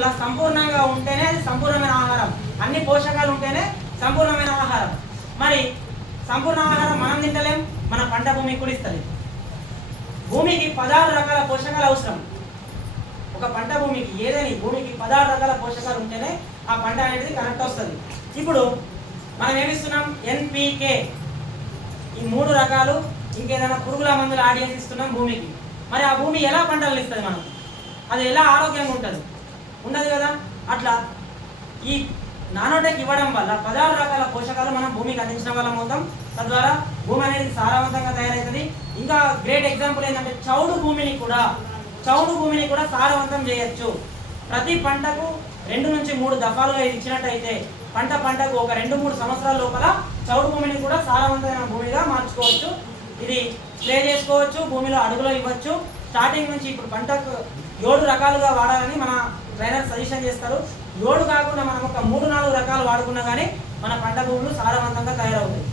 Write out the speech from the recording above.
ఆమ్ల సంపూర్ణంగా ఉంటేనే అది సంపూర్ణమైన ఆహారం. అన్ని పోషకాలు ఉంటేనే సంపూర్ణమైన ఆహారం. మరి సంపూర్ణ ఆహారం మనం తింటలేం, మన పంట భూమికి కూడా ఇస్తలేదు. భూమికి 16 రకాల పోషకాలు అవసరం. ఒక పంట భూమికి ఏదని భూమికి 16 రకాల పోషకాలు ఉంటేనే ఆ పంట అనేది కరెక్ట్ వస్తుంది. ఇప్పుడు మనం ఏమిస్తున్నాం? ఎన్పికే, ఈ 3 రకాలు, ఇంకేదైనా పురుగుల మందులు ఆడియన్స్ ఇస్తున్నాం భూమికి. మరి ఆ భూమి ఎలా పంటలు ఇస్తుంది మనం? అది ఎలా ఆరోగ్యంగా ఉంటుంది? ఉండదు కదా. అట్లా ఈ నానోటెక్ ఇవ్వడం వల్ల 16 రకాల పోషకాలు మనం భూమికి అందించడం వల్ల అవుతాం. తద్వారా భూమి అనేది సారవంతంగా తయారవుతుంది. ఇంకా గ్రేట్ ఎగ్జాంపుల్ ఏంటంటే చౌడు భూమిని కూడా సారవంతం చేయొచ్చు. ప్రతి పంటకు 2 నుంచి 3 దఫాలుగా ఇది ఇచ్చినట్టయితే పంటకు ఒక 2-3 సంవత్సరాల లోపల చౌడు భూమిని కూడా సారవంతమైన భూమిగా మార్చుకోవచ్చు. ఇది స్ప్రే చేసుకోవచ్చు, భూమిలో అడుగులో ఇవ్వచ్చు. స్టార్టింగ్ నుంచి ఇప్పుడు పంటకు 7 రకాలుగా వాడాలని మన ట్రైనర్ సజెషన్ చేస్తారు. 7 కాకుండా మనం ఒక 3-4 రకాలు వాడుకున్నా కానీ మన పంట భూములు సారవంతంగా తయారవుతాయి.